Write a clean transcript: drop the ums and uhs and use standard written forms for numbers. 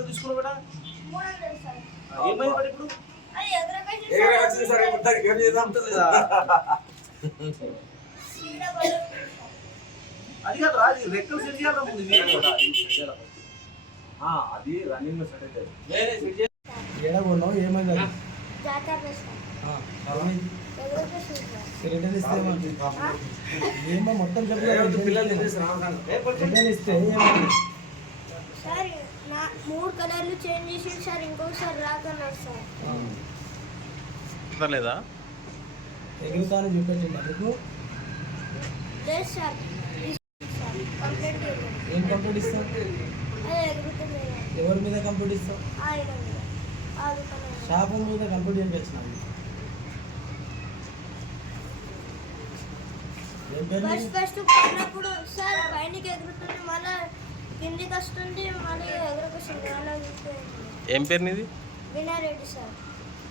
ఎంత తీసుకున్నావు కూడా ఏమైంది మరి ఇప్పుడు అది కాదు రాదు రెక్కలు సెట్ చేయాలి ముందు అది రన్నింగ్ లో సెట్ అవుతుంది ఏడగొన్నావు ఏమైంది రిటర్న్ ఇస్తే ఏమో మొత్తం రిటర్న్ ఇస్తే సార్ నా 3 కలర్లు చేంజ్ చేసి సార్ ఇంకొకసారి రాకన్నారు సార్ లేదా ఎగురుతానని చూపెట్టింది అందుకు లేదు సార్ కంప్లీట్ ఏం కంప్లీట్ ఇస్తావు ఎగురుతుంది ఎవరి మీద కంప్లీట్ ఇస్తావు షాపు మీద కంప్లీట్ చేయించాను ఫస్ట్ పడినప్పుడు సార్ పైనకి ఎగురుతుంది మళ్ళీ కిందికి వస్తుంది మళ్ళీ ఎగురకొస్తుంది అలా ఏం పేరు నీది వినారెడ్డి సార్